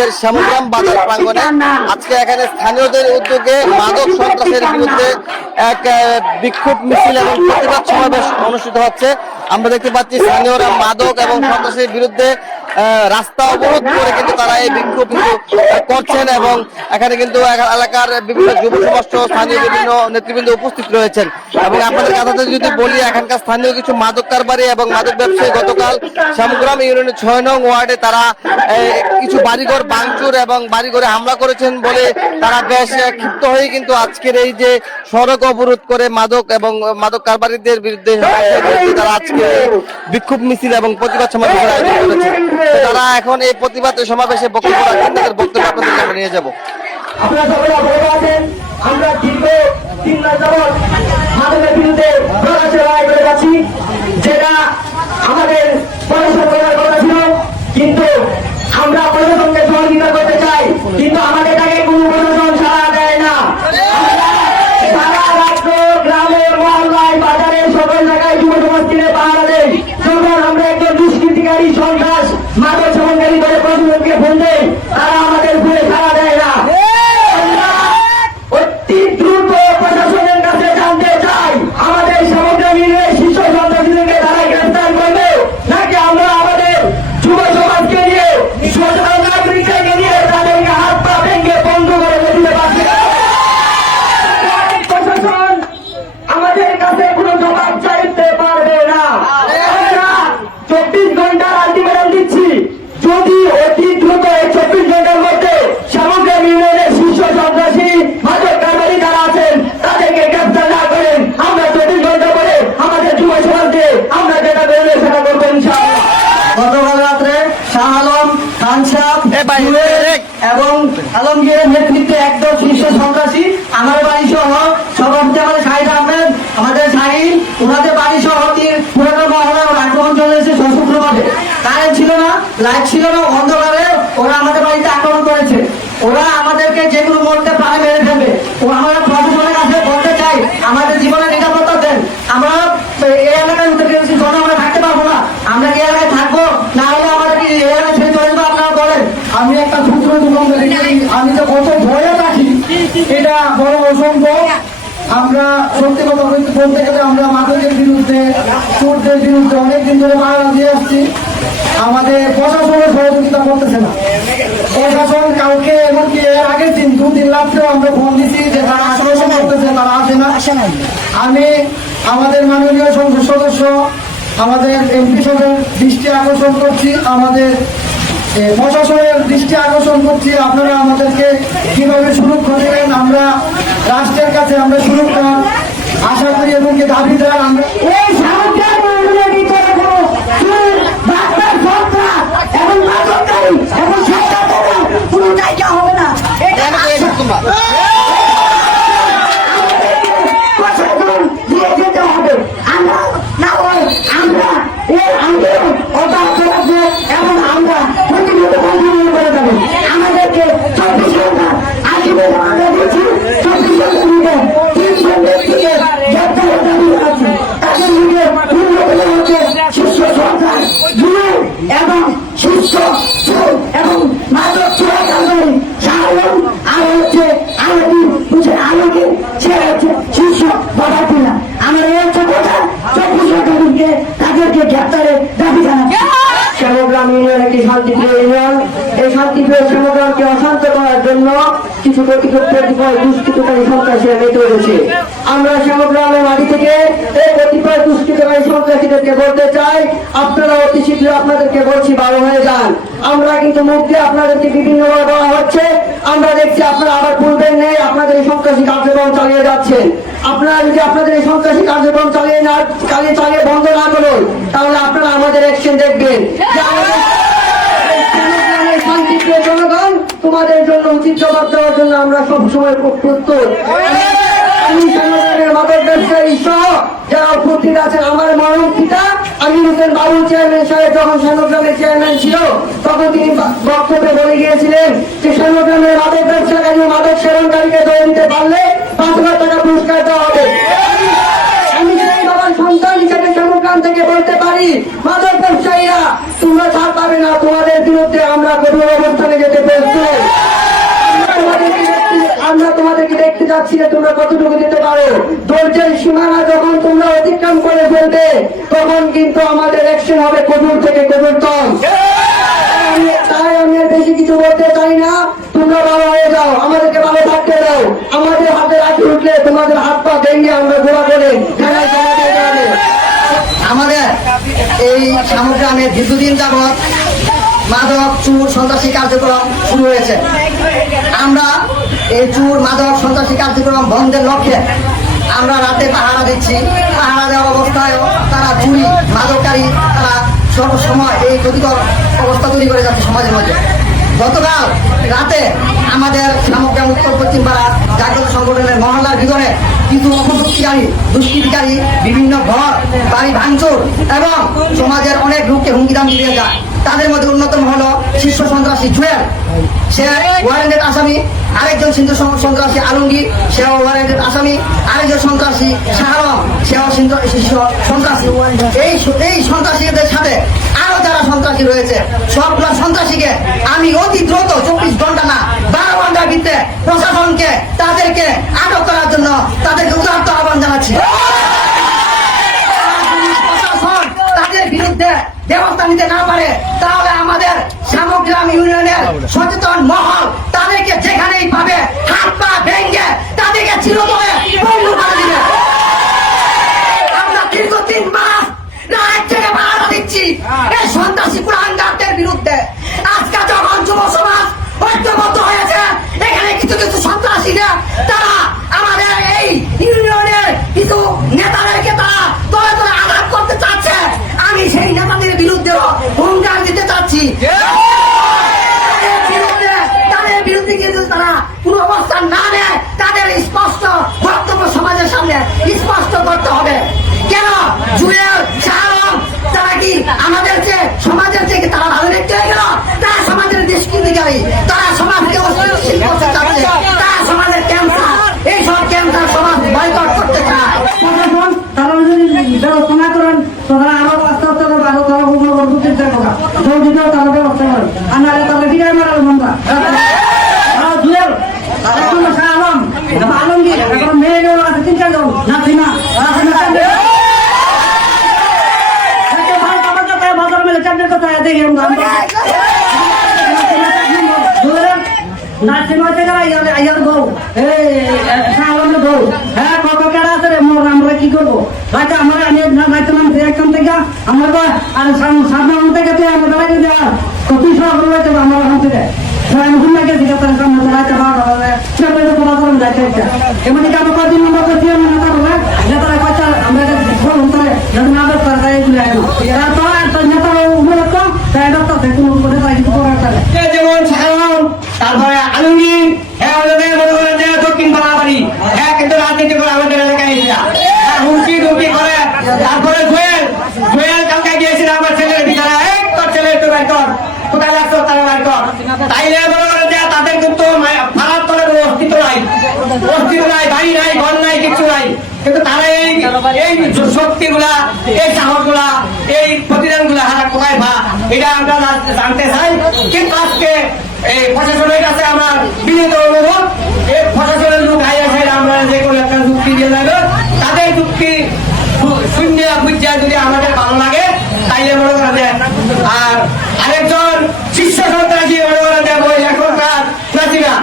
বিভাগের শ্যামগ্রাম বাজার প্রাঙ্গণে আজকে এখানে স্থানীয়দের উদ্যোগে মাদক সন্ত্রাসের বিরুদ্ধে এক বিক্ষোভ মিছিল এবং প্রতিবাদ সমাবেশ অনুষ্ঠিত হচ্ছে। আমরা দেখতে পাচ্ছি স্থানীয়রা মাদক এবং সন্ত্রাসের বিরুদ্ধে রাস্তা অবরোধ করে কিন্তু তারা এই বিক্ষোভ করছেন এবং এখানে কিন্তু এলাকার বিভিন্ন যুব সমাজ স্থানীয় বিভিন্ন নেতৃবৃন্দ উপস্থিত রয়েছেন। এবং আপনাদের কাছে যদি বলি, এখানকার স্থানীয় কিছু মাদক কারবারি এবং মাদক ব্যবসায়ী গতকাল শ্যামগ্রাম ইউনিয়নের 6 নং ওয়ার্ডে তারা কিছু বাড়িঘর ভাঙচুর এবং বাড়িঘরে হামলা করেছেন বলে তারা বেশ ক্ষিপ্ত হয়ে কিন্তু আজকের এই যে সড়ক অবরোধ করে মাদক এবং মাদক কারবারিদের বিরুদ্ধে তারা আজকে বিক্ষোভ মিছিল এবং প্রতিবাদ সমাবেশের আয়োজন করেছে। তারা এখন এই প্রতিবাদ সমাবেশে বক্তব্য রাখেন, তাদের বক্তব্য আপনাদের আমরা নিয়ে যাবো। আপনারা সবাই অবগত আছেন, আমরা দীর্ঘ 3 মাস যাবৎ মাদকের বিরুদ্ধে লড়াই করে যাচ্ছি, যেটা আমাদের পরিশ্রম করার কথা ছিল। কিন্তু আমরা প্রশাসনকে সহযোগিতা করতে চাই, কিন্তু আমাদের তাকে কোনো প্রশাসন সাড়া দেয় না। সারা রাষ্ট্র গ্রামে মহল্লায় বাজারে সকল জায়গায় যুব সমাজকে পাহারা দেয়। যখন আমরা একজন দুষ্কৃতিকারী সন্ত্রাস মাদক সেবনকারী বলে প্রশাসনকে ফোন দেয়, তারা আমাদের ঘুরে সাড়া দেয় না। অতি দ্রুত প্রশাসনের কাছে জানতে চাই, আমাদের শ্যামগ্রাম ইউনিয়নের শীর্ষ সন্ত্রাসীদেরকে তারা গ্রেফতার করবে নাকি আমরা আমাদের যুব সমাজকে নিয়ে সাধারণ নাগরিককে নিয়ে তাদেরকে হাত পা ভেঙে বন্ধ করে দিতে পারছে। প্রশাসন আমাদের কাছে কোনো জবাব চাইতে পারবে না। আমরা 24 ঘন্টার আলটিমেটাম দিচ্ছি, যদি অতি দ্রুত এই 24 ঘন্টার মধ্যে শ্যামগ্রাম ইউনিয়নের শীর্ষ সন্ত্রাসী মাদক কারবারি যারা আছেন তাদেরকে গ্রেফতার না করেন, আমরা 24 ঘন্টা পরে আমাদের যুব সমাজকে আমরা যেটা বেরোলে সেটা করবো ইনশাআল্লাহ। গতকাল রাত্রে শাহ আলম, খান সাহেব এবং আলমগীরের নেতৃত্বে একদম শীর্ষ সন্ত্রাসী আমার বাড়ি সহ সভাপতি আমাদের শাহিদ আহমেদ, আমাদের শাহিদ, ওনাদের বাড়ি সহ পুরানো মহল্লায় ওরা আক্রমণ চলেছে সশস্ত্রভাবে। কারেন্ট ছিল না, লাইট ছিল না, অন্ধকারে ওরা আমাদের বাড়িতে আক্রমণ করেছে। ওরা আমাদেরকে যেগুলো মরতে প্রাণে মেরে ফেলবে। ও আমরা প্রশাসনের কাছে বলতে চাই, আমাদের জীবনের নিরাপত্তা দেন। আমরা এই এলাকায় উঠে গেছি, আমরা থাকতে পারবো না। আমরা এই এলাকায় থাকবো, না হলে আমাদের কি এই এলাকায় ছেড়ে চলে যাবো আপনারা বলেন। আমি একটা খুচরো দোকান করি, আমি তো কত ভয়ে থাকি, এটা বড় অসম্ভব। আমরা সত্যি কথা বলতে গেলে আমরা মাদকের বিরুদ্ধে, চোরদের বিরুদ্ধে অনেকদিন ধরে বাংলা দিয়ে আসছি। আমাদের প্রশাসনের সহযোগিতা করতেছে না। প্রশাসন কাউকে এমনকি এর আগের দিন 2-3 রাত্রেও আমরা ফোন দিচ্ছি যে তারা আশ্বাসন করতেছে, তারা আসে না। আমি আমাদের মাননীয় সংসদ সদস্য, আমাদের এমপি সাহেবের দৃষ্টি আকর্ষণ করছি, আমাদের প্রশাসনের দৃষ্টি আকর্ষণ করছি, আপনারা আমাদেরকে কিভাবে সুরক্ষা দেবেন। আমরা রাষ্ট্রের কাছে আমরা সুরক্ষা আশা করি এবং দাবিদার। আমরা আমাদেরকে 24 ঘন্টা আজীবন এবং শীর্ষ এবং মাদক চোরা কারবারি শাহরুখ আর হচ্ছে আলমগীর, বুঝে আলমগীর সে হচ্ছে শীর্ষ বাধা পিলা। আমরা এই হচ্ছে কথা 24 ঘন্টা তাদেরকে গ্রেপ্তারের দাবি জানাচ্ছি। শ্যামগ্রাম ইউনিয়ন একটি শান্তিপ্রিয় ইউনিয়ন। এই শান্তিপ্রিয় শ্যামগ্রামকে অশান্ত করার জন্য কিছু কতিপয় দুষ্কৃতকারী সন্ত্রাসীরা মেতে উঠেছে। আমরা শ্যামগ্রামের মাটি থেকে এই কতিপয় দুষ্কৃতকারী সন্ত্রাসীদেরকে বলতে চাই, আপনারা অতি শীঘ্র আপনাদেরকে বলছি ভালো হয়ে যান। আমরা কিন্তু মুখ দিয়ে আপনাদেরকে বিভিন্নভাবে বলা হচ্ছে, আমরা দেখছি আপনারা আবার পূর্বের নেই, আপনাদের এই সন্ত্রাসী কার্যক্রম চালিয়ে যাচ্ছেন। আপনারা যদি আপনাদের এই সন্ত্রাসী কার্যক্রম চালিয়ে বন্ধ না করুন, তাহলে আপনারা আমাদের অ্যাকশন দেখবেন। শান্তিপ্রিয় জনগণ, তোমাদের জন্য উচিত জবাব দেওয়ার জন্য আমরা সবসময় প্রস্তুত। আমি শ্যামগ্রামের মাদক ব্যবসায়ী সহ যারা উপস্থিত আছেন, আমার মরণ পিতা আমির হোসেন বাবুল চেয়ারম্যান সাহেব যখন শ্যামগ্রামের চেয়ারম্যান ছিল, তখন তিনি বক্তব্যে বলে গিয়েছিলেন যে শ্যামগ্রামের মাদক ব্যবসাকারী ও মাদক সেবনকারীকে ধরে নিতে পারলে 5,000 টাকা পুরস্কার দেওয়া হবে। আমি সেই বাবার সন্তান হিসেবে শ্যামগ্রাম থেকে বলতে পারি, মাদক ব্যবসায়ীরা তোমরা ছাড় পাবে না, তোমাদের বিরুদ্ধে আমরা কঠোর অবস্থানে যেতে প্রস্তুত। যাচ্ছি যে তোমরা কতটুকু দিতে পারো। ধৈর্যের সীমানা যখন তোমরা অতিক্রম করে ফেলবে তখন কিন্তু আমাদের অ্যাকশন হবে কঠোর থেকে কঠোরতম। তাই আমি আর বেশি কিছু বলতে চাই না, তোমরা ভালো হয়ে যাও, আমাদেরকে ভালো থাকতে দাও। আমাদের হাতে রাখি উঠলে তোমাদের হাত পা ভেঙে আমরা ঘোরা করে খেলায় জমা দিয়ে যাবে। আমাদের এই সামগ্রামে দীর্ঘদিন যাবৎ মাদক চুর সন্ত্রাসী কার্যক্রম শুরু হয়েছে। আমরা এই চুর মাদক সন্ত্রাসী কার্যক্রম বন্ধের লক্ষ্যে আমরা রাতে পাহারা দিচ্ছি। পাহারা দেওয়া অবস্থায় তারা চুরি মাদককারী তারা সর্বসময় এই ক্ষতিকর অবস্থা তৈরি করে যাচ্ছে সমাজের মধ্যে। গতকাল রাতে আমাদের সামগ্রাম উত্তর পশ্চিম পাড়ার জাগ্রত সংগঠনের মহল্লার ভিতরে কিছু অপশক্তিকারী দুষ্কৃতিকারী বিভিন্ন ঘর বাড়ি ভাঙচুর এবং সমাজের অনেক লোককে হুমকি দামকি দিয়ে যায়। তাদের মধ্যে অন্যতম হলো শীর্ষ সন্ত্রাসী জুয়েল, সে ওয়ারেন্টেড আসামি। আরেকজন শীর্ষ সন্ত্রাসী আলমগীর, সেও ওয়ারেন্টেড আসামি। আরেকজন সন্ত্রাসী শাহরম, সেও শীর্ষ সন্ত্রাসী। এই সন্ত্রাসীদের সাথে আরো যারা সন্ত্রাসী রয়েছে সবগুলো সন্ত্রাসীকে আমি অতি দ্রুত 24 ঘন্টা না 12 ঘন্টার ভিতরে প্রশাসনকে তাদেরকে আটক করার জন্য তাদেরকে উদারত আহ্বান জানাচ্ছি। প্রশাসন তাদের বিরুদ্ধে ব্যবস্থা নিতে না পারে তাহলে আমাদের সামগ্রাম ইউনিয়নের সচেতন মহল তাদেরকে যেখানেই পাবে হাত পা ভেঙে তাদেরকে চিরতরে বন্ধু করে দিবে। আমরা দীর্ঘ 3 মাস রাত থেকে বাধা দিচ্ছি এই সন্ত্রাসী কুলাঙ্গারদের বিরুদ্ধে। আজকে যখন যুব সমাজ ঐক্যবদ্ধ হয়েছে, এখানে কিছু কিছু সন্ত্রাসীরা তারা আমাদের এই ইউনিয়নের কিছু নেতাদেরকে তারা তলে তলে আঘাত করতে চাচ্ছে। আমি সেই নেতাদের বিরুদ্ধে হুঙ্কার দিতে চাচ্ছি। তাদের বিরুদ্ধে কিন্তু তারা কোন অবস্থান না নেয়, তাদের স্পষ্ট বক্তব্য সমাজের সামনে স্পষ্ট করতে হবে। কেন জুয়েল শাহরম তারা কি আমাদেরকে সমাজের থেকে তারা ভালো দেখতে হয়ে গেল? তারা সমাজের দুষ্কৃতিকারী, তারা সমাজকে অস্থিতিশীল করতে চাচ্ছে, তারা সমাজের ক্যান্সার, এইসব ক্যান্সার সমাজ বয়কট করতে চায়। প্রশাসন তারা যদি ব্যবস্থা না করেন তারা আরো আস্তে আস্তে আরো তারা করতে চেষ্টা করা জলদি করে তারা ব্যবস্থা করেন। আর নাহলে তারা ফিরে মারার বন্ধা জুয়েল এখন শাহ আলম আলমগীর এখন মেয়েগুলো আছে 3-4 জন নাসিমা বাজার মেলে চাকরির কথা দেখি নাসিমা থেকে আইয়ার বউ এই শাহ আলমের বউ হ্যাঁ কত কেনা আছে রে মোর আমরা কি করবো রাখা আমরা আমি রাখতে নাম একদম থেকে আমরা আর সামনে থেকে তুই আমরা রাখি দেওয়া কত সব রয়েছে আমরা ওখান থেকে আমি ঘুমনা গেছি তার সামনে রাখতে পারবো সেটা তো কথা বলে যাচ্ছে এমনি কি আমরা কদিন নম্বর করছি আমি না পারবো না নেতারা কথা আমরা বলুন তাহলে যখন আদর করা যায় এগুলো এরা তো আর নেতারা উপলক্ষ তাই ডক্টর থেকে কোনো করে তাই কিছু করার থাকে যেমন শাহরম, তারপরে আলমগীর, হ্যাঁ আমাদের মনে করেন যে দক্ষিণ পাড়াবাড়ি, হ্যাঁ কিন্তু রাজনীতি করে আমাদের এলাকায় এসে হুমকি দুমকি করে। তারপরে জুয়েল কালকে গিয়েছিল আমার ছেলের বিচারে, তোর ছেলের তো বাই কর, কোথায় লাগতো তারা বাই কর। তাইলে মনে করেন যে তাদের কিন্তু ফারার তলে কোনো অস্তিত্ব নাই, বাড়ি নাই, ঘর নাই, কিছু নাই। কিন্তু তারা এই শক্তিগুলা, এই সাহসগুলা, এই প্রতিদানগুলা হারা কোথায় ভা এটা আমরা জানতে চাই। কিন্তু আজকে এই প্রশাসনের কাছে আমার বিনীত অনুরোধ, এই প্রশাসনের লোক আইয়াছে আমরা যে কোনো একটা যুক্তি দিয়ে যাবে, তাদের যুক্তি শূন্য বুঝা যদি আমাদের ভালো লাগে তাইলে মনে করা যায়। আর আরেকজন শীর্ষ সন্ত্রাসী মনে করা যায় ওই এখনকার নাসিমা,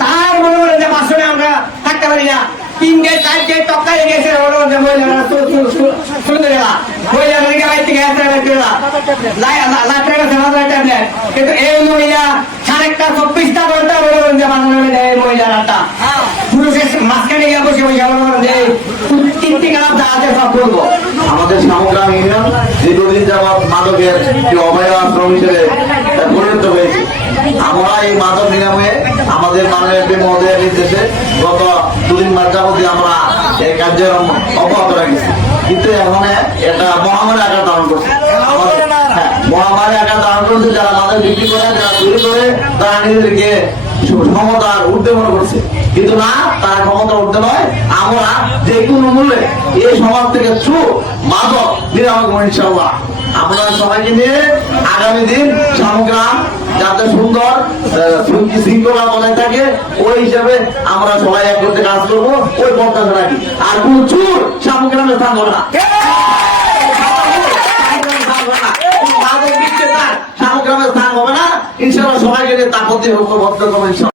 তার মনে করেন যে বাসনে আমরা থাকতে পারি না। 3 গেট 4 গেট টপকাই গেছে মহিলারা শুনতে গেলা মহিলাদেরকে বাইর থেকে ট্যাবলেট। কিন্তু এই মহিলা 24টা ঘন্টা মনে করেন যে বাসনে দেয় এই মহিলাটা পুরুষের মাঝখানে গিয়ে বসে বসে মনে করেন যে 3টি খারাপ যা আছে সব করবো। আমাদের সামগ্রাম ইউনিয়ন দীর্ঘদিন যাবৎ মাদকের অভয় আশ্রম হিসেবে পরিণত হয়েছে। আমরা এই মাদক নিরাময়ে আমাদের মাননীয় এমপি মহোদয়ের নির্দেশে গত 2 মাস যাবতীয় আমরা এই কার্যক্রম অব্যাহত রেখেছি। কিন্তু এখন এটা মহামারী আকার ধারণ করছে। মহামারী আকার ধারণ করছে, যারা মাদক বিক্রি করে, যারা চুরি করে, তারা নিজেদেরকে ক্ষমতার ঊর্ধ্বে মনে করছে। কিন্তু না, তারা ক্ষমতার ঊর্ধ্বে নয়। আমরা যে কোনো মূল্যে এই সমাজ থেকে মাদক নিরাময় ইনশাআল্লাহ আমরা সবাইকে নিয়ে আগামী দিন সামগ্রাম যাতে সুন্দর শৃঙ্খলা বজায় থাকে, ওই হিসাবে আমরা সবাই এক করতে কাজ করবো, ওই প্রত্যাশা রাখি। আর কোন চুর শামগ্রামে থাকবো না, শামগ্রামে স্থান হবে না। ইনশাআল্লাহ সবাইকে তাপত্তি ঐক্যবদ্ধ করবো।